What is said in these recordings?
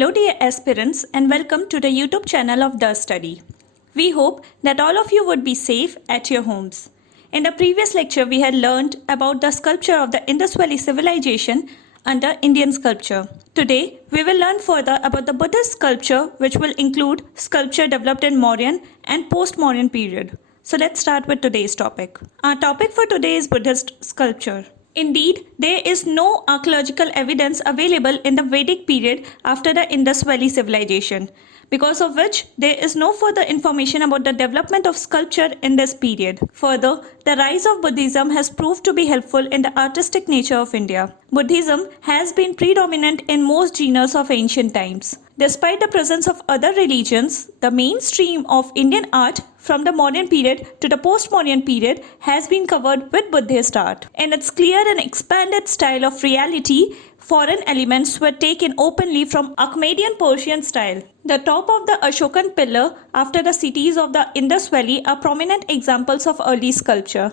Hello dear aspirants and welcome to the YouTube channel of The Study. We hope that all of you would be safe at your homes. In the previous lecture we had learned about the sculpture of the Indus Valley civilization under Indian sculpture. Today we will learn further about the Buddhist sculpture, which will include sculpture developed in Mauryan and post-Mauryan period. So let's start with today's topic. Our topic for today is Buddhist sculpture. Indeed, there is no archaeological evidence available in the Vedic period after the Indus Valley civilization, because of which there is no further information about the development of sculpture in this period. Further, the rise of Buddhism has proved to be helpful in the artistic nature of India. Buddhism has been predominant in most genres of ancient times. Despite the presence of other religions, the mainstream of Indian art from the Mauryan period to the post-Mauryan period has been covered with Buddhist art. In its clear and expanded style of reality, foreign elements were taken openly from Achaemenian Persian style. The top of the Ashokan pillar after the cities of the Indus Valley are prominent examples of early sculpture.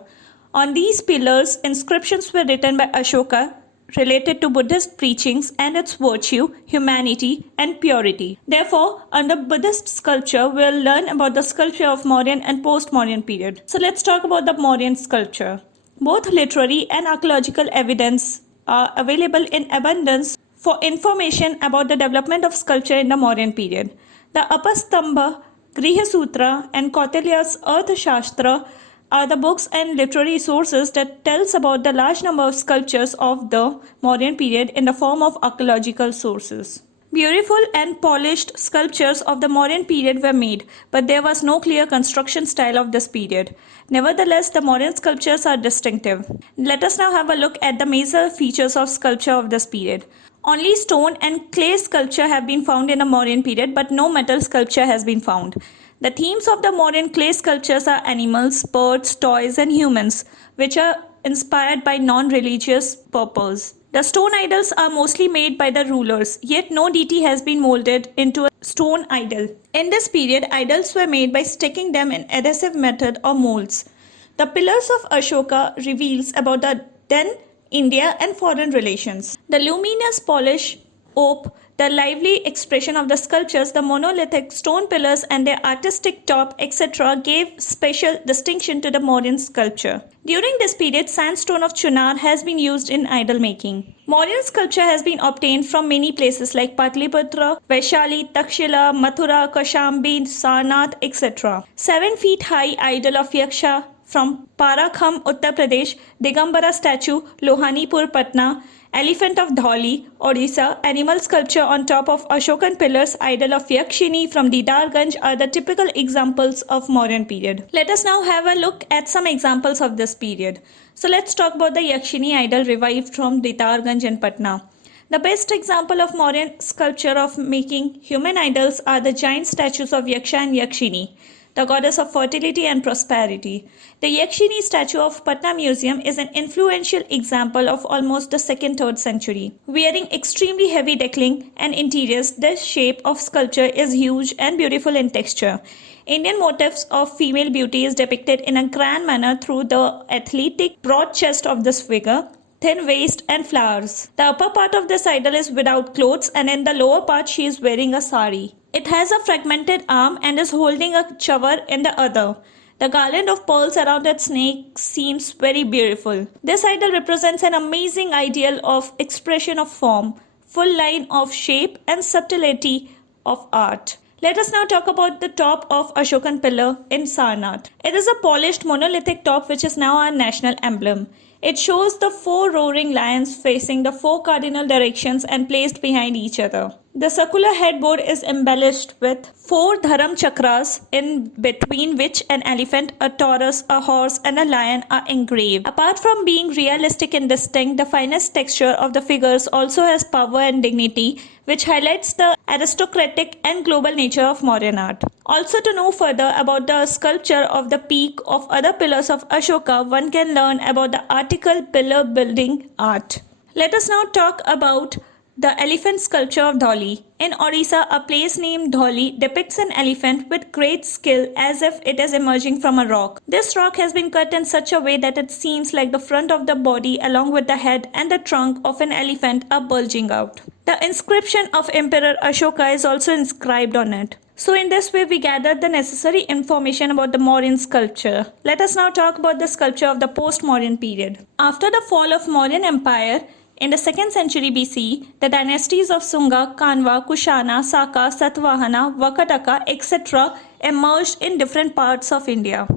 On these pillars, inscriptions were written by Ashoka related to Buddhist preachings and its virtue, humanity, and purity. Therefore, under Buddhist sculpture, we'll learn about the sculpture of Mauryan and post-Mauryan period. So let's talk about the Mauryan sculpture. Both literary and archaeological evidence are available in abundance for information about the development of sculpture in the Mauryan period. The Apastamba, Griha Sutra, and Kautilya's Earth Shastra are the books and literary sources that tells about the large number of sculptures of the Mauryan period in the form of archaeological sources. Beautiful and polished sculptures of the Mauryan period were made, but there was no clear construction style of this period. Nevertheless, the Mauryan sculptures are distinctive. Let us now have a look at the major features of sculpture of this period. Only stone and clay sculpture have been found in the Mauryan period, but no metal sculpture has been found. The themes of the Mauryan clay sculptures are animals, birds, toys, and humans, which are inspired by non-religious purpose. The stone idols are mostly made by the rulers, yet no deity has been molded into a stone idol. In this period, idols were made by sticking them in adhesive method or molds. The Pillars of Ashoka reveals about the then India and foreign relations. The luminous polish, ope, the lively expression of the sculptures, the monolithic stone pillars and their artistic top, etc. gave special distinction to the Mauryan sculpture. During this period, sandstone of Chunar has been used in idol making. Mauryan sculpture has been obtained from many places like Patliputra, Vaishali, Takshila, Mathura, Kaushambi, Sarnath, etc. 7 feet high idol of Yaksha from Parakham, Uttar Pradesh, Digambara statue, Lohanipur, Patna, Elephant of Dhauli, Odisha, animal sculpture on top of Ashokan pillars, idol of Yakshini from Didarganj are the typical examples of Mauryan period. Let us now have a look at some examples of this period. So let's talk about the Yakshini idol revived from Didarganj and Patna. The best example of Mauryan sculpture of making human idols are the giant statues of Yaksha and Yakshini, the goddess of fertility and prosperity. The Yakshini statue of Patna Museum is an influential example of almost the 2nd-3rd century. Wearing extremely heavy decking and interiors, this shape of sculpture is huge and beautiful in texture. Indian motifs of female beauty is depicted in a grand manner through the athletic broad chest of this figure, thin waist and flowers. The upper part of this idol is without clothes, and in the lower part she is wearing a sari. It has a fragmented arm and is holding a chavar in the other. The garland of pearls around its neck seems very beautiful. This idol represents an amazing ideal of expression of form, full line of shape and subtlety of art. Let us now talk about the top of Ashokan pillar in Sarnath. It is a polished monolithic top which is now our national emblem. It shows the 4 roaring lions facing the 4 cardinal directions and placed behind each other. The circular headboard is embellished with 4 dharam chakras, in between which an elephant, a taurus, a horse and a lion are engraved. Apart from being realistic and distinct, the finest texture of the figures also has power and dignity, which highlights the aristocratic and global nature of Mauryan art. Also, to know further about the sculpture of the peak of other pillars of Ashoka, one can learn about the article pillar building art. Let us now talk about the elephant sculpture of Dhauli. In Odisha, a place named Dhauli depicts an elephant with great skill as if it is emerging from a rock. This rock has been cut in such a way that it seems like the front of the body along with the head and the trunk of an elephant are bulging out. The inscription of Emperor Ashoka is also inscribed on it. So in this way, we gathered the necessary information about the Mauryan sculpture. Let us now talk about the sculpture of the post-Mauryan period. After the fall of Mauryan Empire, in the 2nd century BC, the dynasties of Sunga, Kanva, Kushana, Saka, Satvahana, Vakataka, etc. emerged in different parts of India.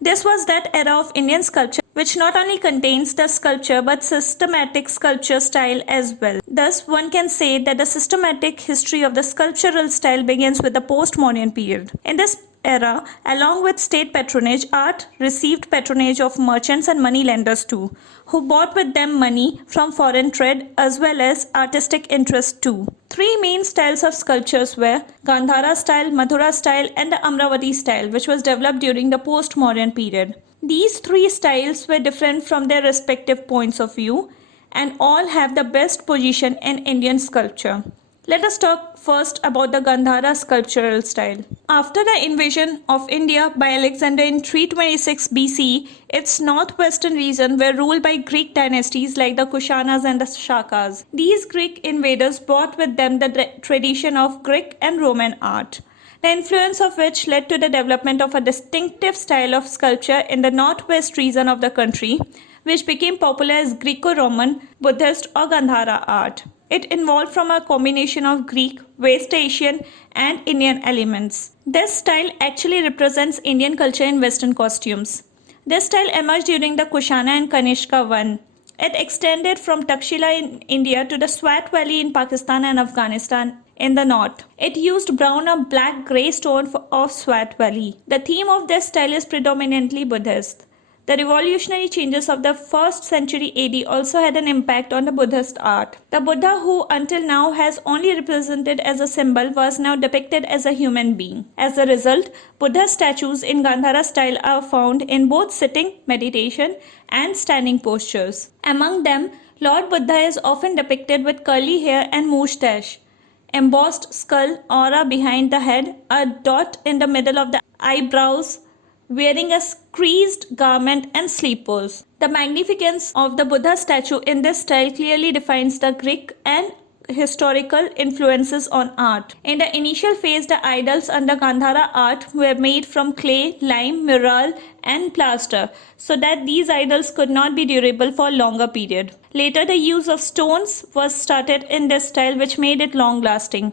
This was that era of Indian sculpture which not only contains the sculpture but systematic sculpture style as well. Thus, one can say that the systematic history of the sculptural style begins with the post-Mauryan period. In this era, along with state patronage, art received patronage of merchants and moneylenders too, who brought with them money from foreign trade as well as artistic interest too. Three main styles of sculptures were Gandhara style, Mathura style and the Amravati style, which was developed during the post-Mauryan period. These three styles were different from their respective points of view and all have the best position in Indian sculpture. Let us talk first about the Gandhara sculptural style. After the invasion of India by Alexander in 326 BC, its northwestern region were ruled by Greek dynasties like the Kushanas and the Shakas. These Greek invaders brought with them the tradition of Greek and Roman art, the influence of which led to the development of a distinctive style of sculpture in the northwest region of the country, which became popular as Greco-Roman, Buddhist or Gandhara art. It involved from a combination of Greek, West Asian and Indian elements. This style actually represents Indian culture in Western costumes. This style emerged during the Kushana and Kanishka I. It extended from Takshila in India to the Swat Valley in Pakistan and Afghanistan in the north. It used brown or black grey stone of Swat Valley. The theme of this style is predominantly Buddhist. The revolutionary changes of the 1st century AD also had an impact on the Buddhist art. The Buddha, who until now has only represented as a symbol, was now depicted as a human being. As a result, Buddha statues in Gandhara style are found in both sitting, meditation and standing postures. Among them, Lord Buddha is often depicted with curly hair and moustache, embossed skull, aura behind the head, a dot in the middle of the eyebrows, wearing a creased garment and sleepers. The magnificence of the Buddha statue in this style clearly defines the Greek and historical influences on art. In the initial phase, the idols under Gandhara art were made from clay, lime, mineral and plaster, so that these idols could not be durable for a longer period. Later, the use of stones was started in this style, which made it long-lasting.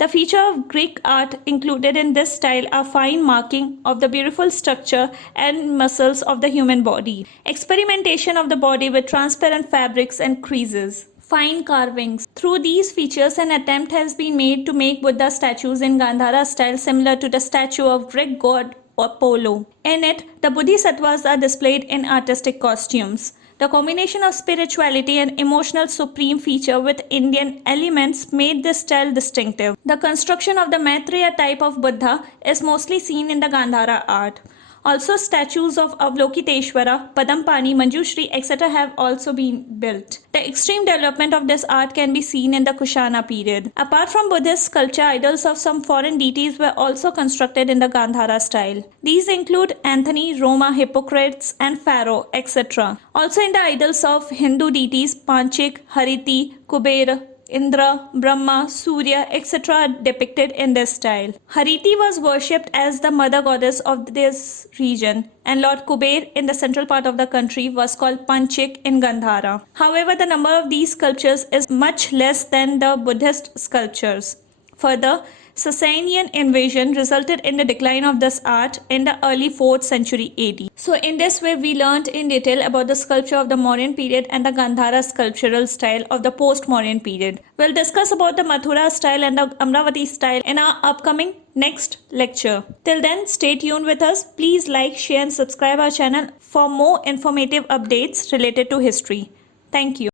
The feature of Greek art included in this style are fine marking of the beautiful structure and muscles of the human body, experimentation of the body with transparent fabrics and creases, fine carvings. Through these features, an attempt has been made to make Buddha statues in Gandhara style similar to the statue of Greek god Apollo. In it, the bodhisattvas are displayed in artistic costumes. The combination of spirituality and emotional supreme feature with Indian elements made this style distinctive. The construction of the Maitreya type of Buddha is mostly seen in the Gandhara art. Also, statues of Avalokiteshvara, Padampani, Manjushri, etc. have also been built. The extreme development of this art can be seen in the Kushana period. Apart from Buddhist sculpture, idols of some foreign deities were also constructed in the Gandhara style. These include Anthony, Roma, Hippocrates and Pharaoh, etc. Also in the idols of Hindu deities, Panchik, Hariti, Kuber, Indra, Brahma, Surya, etc. are depicted in this style. Hariti was worshipped as the mother goddess of this region, and Lord Kuber in the central part of the country was called Panchik in Gandhara. However, the number of these sculptures is much less than the Buddhist sculptures. Further, Sasanian invasion resulted in the decline of this art in the early 4th century AD. So in this way, we learned in detail about the sculpture of the Mauryan period and the Gandhara sculptural style of the post-Mauryan period. We'll discuss about the Mathura style and the Amravati style in our upcoming next lecture. Till then, stay tuned with us. Please like, share and subscribe our channel for more informative updates related to history. Thank you.